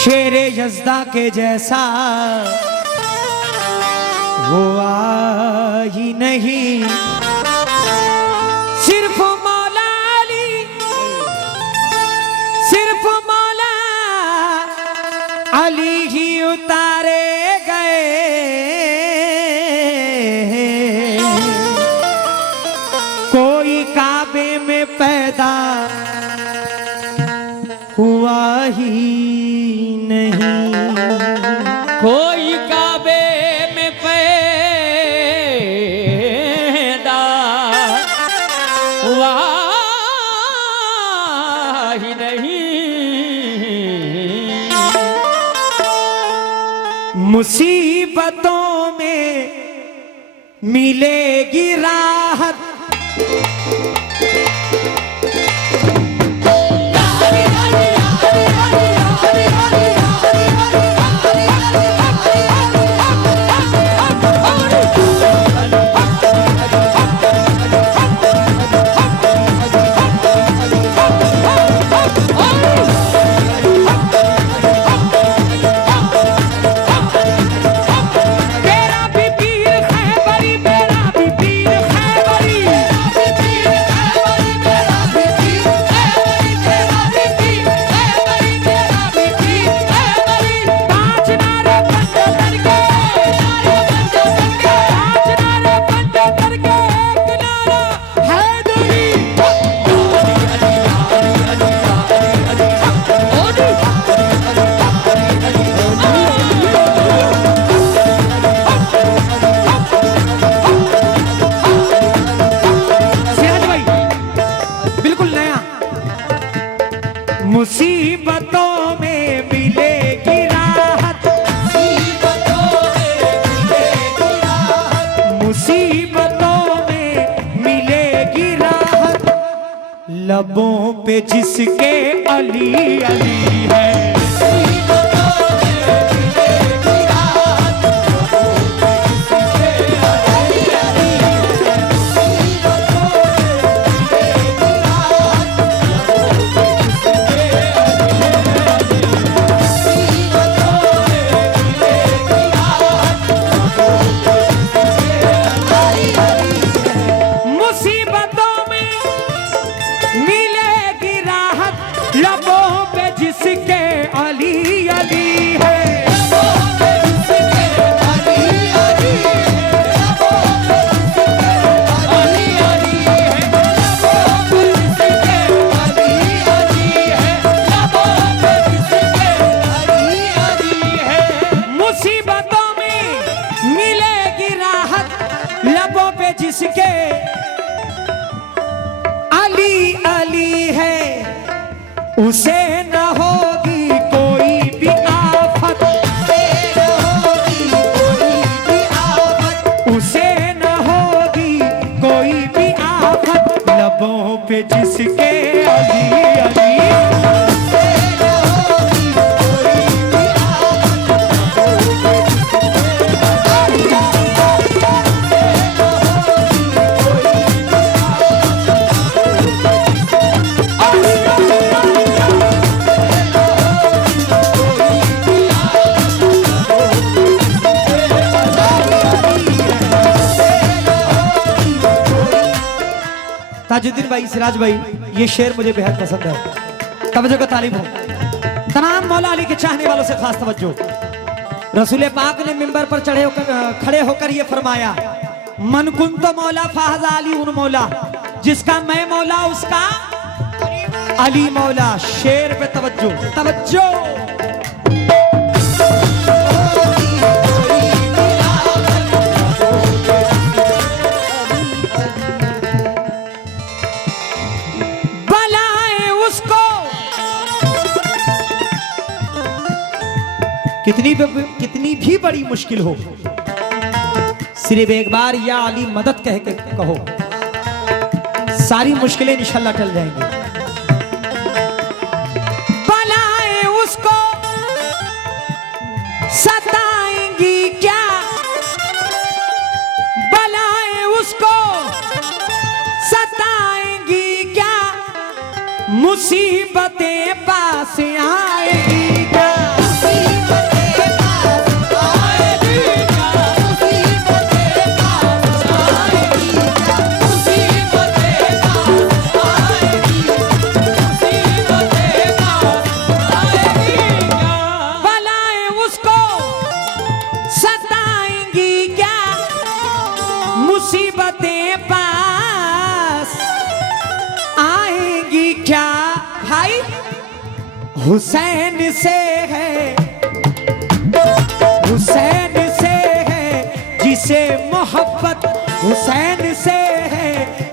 शेरे यज़दा के जैसा वो ही नहीं, सिर्फ मौला अली, सिर्फ मौला अली ही उतारे गए। कोई काबे में पैदा हुआ ही नहीं, कोई काबे में पैदा हुआ ही नहीं। मुसीबतों में मिलेगी राहत, मुसीबतों में मिलेगी राहत, मुसीबतों में मिलेगी राहत, लबों पे जिसके अली अली है। जिसके अली अली है उसे न होगी कोई भी आफत, उसे न होगी कोई भी आफत, लबों पे जिसके अली अली। ताजुद्दीन भाई, सिराज भाई, ये शेर मुझे बेहद पसंद है। तवज्जो का तालिब हो। तमाम मौला अली के चाहने वालों से खास तवज्जो। रसूल पाक ने मिंबर पर खड़े होकर ये फरमाया, मन कुंत मौला फाहज़ा अली उन मौला, जिसका मैं मौला उसका अली मौला। शेर पे तवज्जो, तवज्जो। कितनी भी बड़ी मुश्किल हो, सिर्फ एक बार या अली मदद कह के कहो, सारी मुश्किलें इंशाल्लाह टल जाएंगी। बलाएं उसको सताएंगी क्या, बलाएं उसको सताएंगी क्या, मुसीबतें पास आएगी क्या। भाई हुसैन से है, हुसैन से है जिसे मोहब्बत, हुसैन से है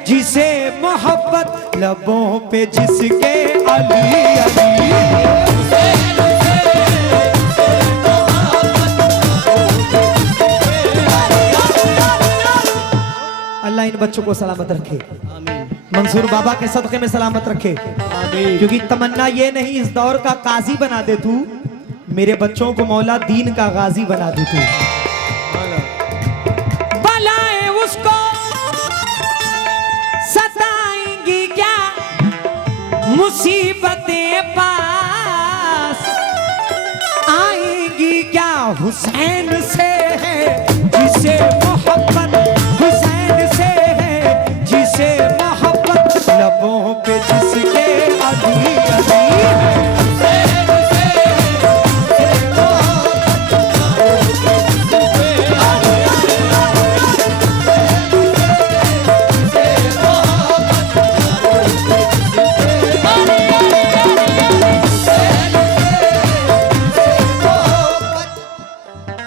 जिसे मोहब्बत, लबों पे जिसके अली अली। अल्लाह इन बच्चों को सलामत रखे, मंसूर बाबा के सदक़े में सलामत रखे, क्योंकि तमन्ना ये नहीं इस दौर का काजी बना दे तू, मेरे बच्चों को मौला दीन का गाजी बना दे तू। बलाएं उसको सताएंगी क्या, मुसीबतें पास आएंगी क्या, हुसैन से है जिसे मोहब्बत, हुसैन से है जिसे मोहब्बत, लबों पे जिसके अली अली।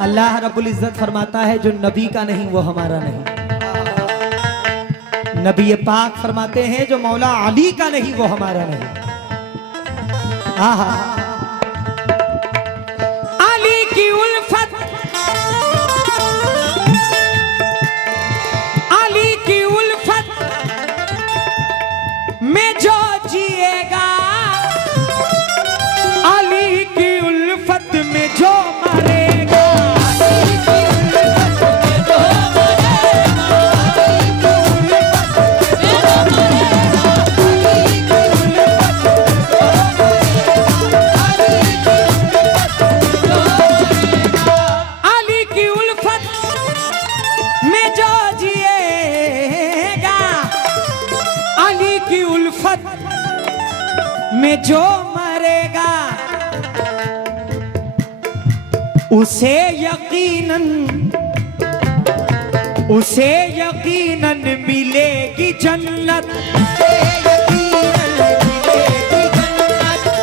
अल्लाह रब्बुल इज्जत फरमाता है जो नबी का नहीं वो हमारा नहीं। नबी पाक फरमाते हैं जो मौला अली का नहीं वो हमारा नहीं। आहा, अली की उल्फत, अली की उल्फत में जो जिएगा, अली की उल्फत में जो मरेगा, में जो मरेगा, उसे यकीनन, उसे यकीनन मिलेगी जन्नत,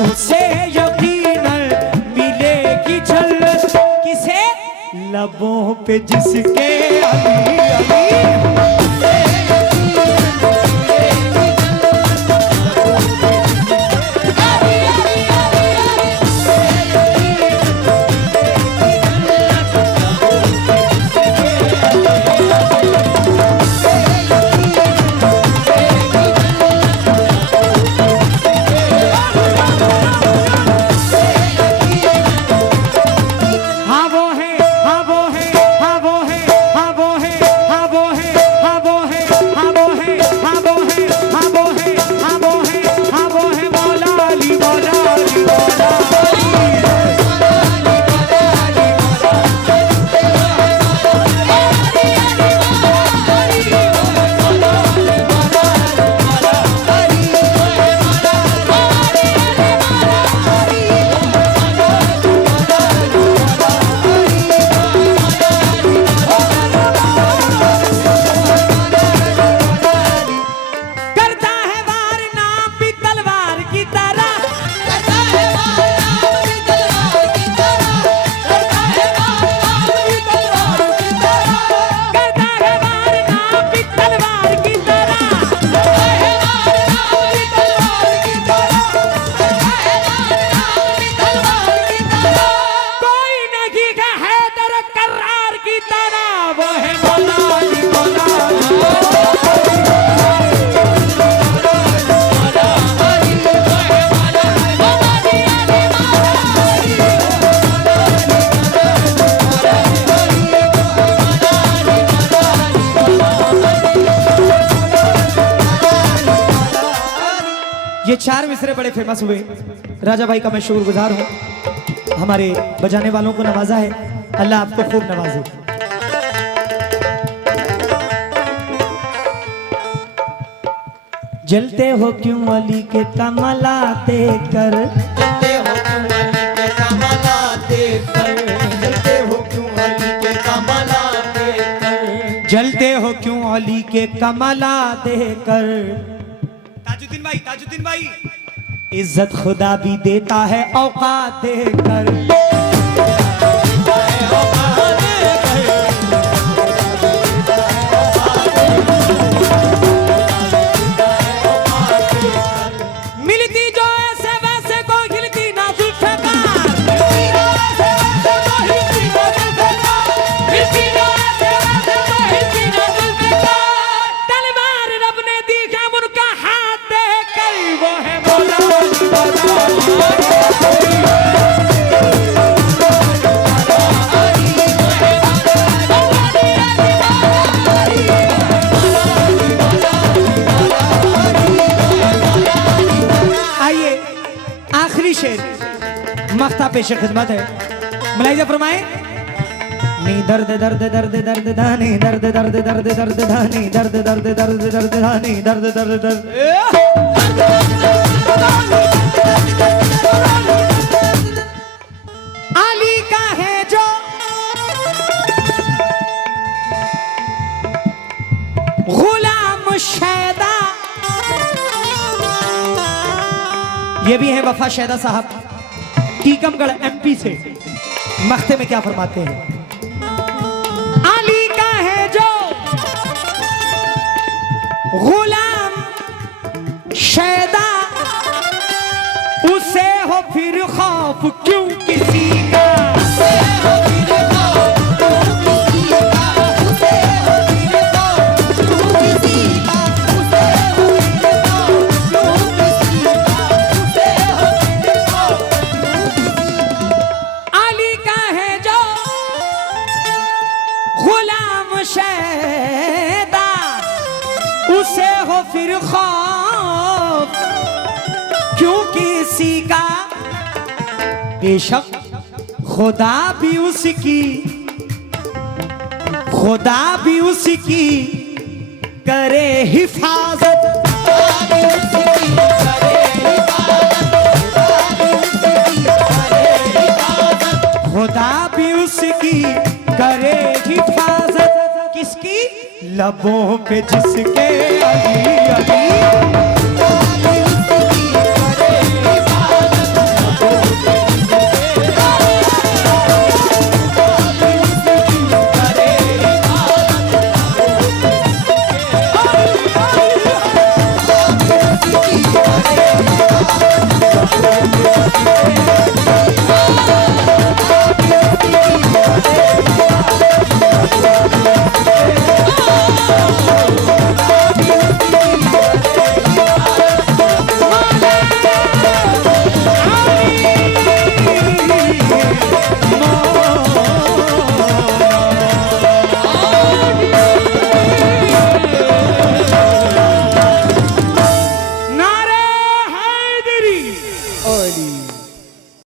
उसे यकीनन मिलेगी जन्नत, किसे, लबों पे जिसके अली अली। ये चार मिसरे बड़े फेमस हुए। राजा भाई का मैं शुक्रगुजार हूँ, हमारे बजाने वालों को नवाजा है, अल्लाह आपको खूब नवाजे। जलते हो क्यों अली के कमलाते कर, जलते हो क्यों अली के कमलाते कर, जलते हो क्यों अली के कमलाते कर, जलते हो क्यों अली के कमलाते कर। ताजुद्दीन भाई इज्जत खुदा भी देता है औकात देकर। मिलती जो ऐसे वैसे को हिलती ना जुल्फ़िकार, तलवार रब ने दी है उनका हाथ देकर, वो है मौला शेर मख्ता पेश खिदमत है। मुलाहिजा फरमाए नी दर्द दर्द दर्द दर्द दानी दर्द दर्द दर्द दर्द दानी दर्द दर्द दर्द दर्द दानी दर्द दर्द दर्द। अली का है जो गुलाम शैदा, ये भी है वफा शैदा साहब टीकमगढ़ एमपी से। मख्ते में क्या फरमाते हैं? अली का है जो गुलाम शैदा, उसे हो फिर खौफ क्यों किसी का, उसे हो फिर खौफ क्यों किसी का। बेशक खुदा भी उसकी करे हिफाजत, खुदा भी उसकी करे हिफाजत। किसकी? लबों पे जिसके अली अली